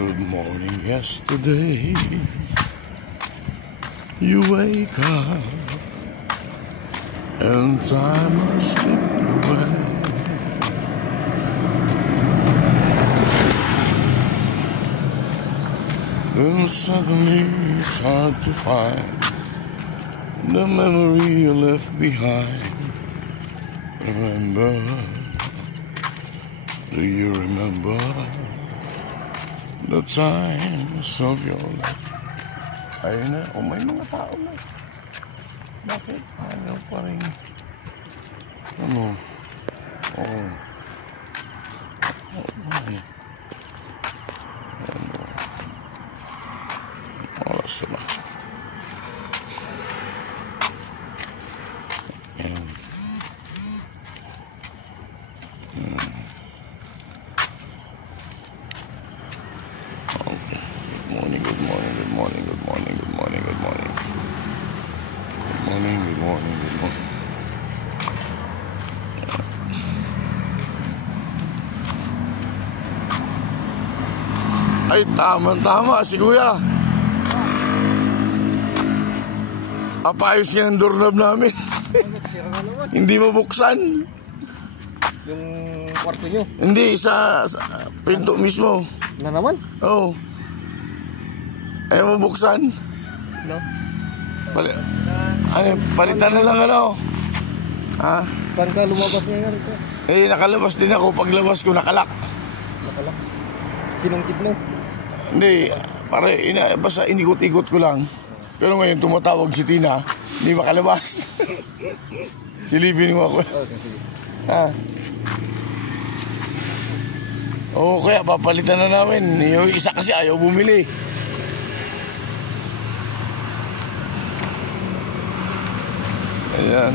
Good morning yesterday. You wake up and time has slipped away. Then suddenly it's hard to find the memory you left behind. Remember, do you remember the times of your life? Ayun na, may mga tao na. Bakit? Ano pa rin? Ano? Oh. Ano? Oras na. Ayan. Okay. Good morning, good morning, good morning, good morning, good morning, good morning. Good morning, good morning, good morning. Ay, tama-tama si Kuya. Apayos niya ang doorknob namin. Hindi mabuksan. Yung kwarto nyo? Hindi, sa pinto mismo. Na naman? Oo. Ayaw mabuksan. No? Palitan na lang ano. Ha? Saan ka lumabas ngayon ito? Eh, nakalabas din ako. Paglabas ko, nakalak. Nakalak? Sinong kidnap? Hindi, basta inikot-ikot ko lang. Pero ngayon tumatawag si Tina, hindi makalabas. Silipin mo ako. Okay, sige. Ha? Oo, kaya papalitan na namin. Yung isa kasi ayaw bumili. Ayan.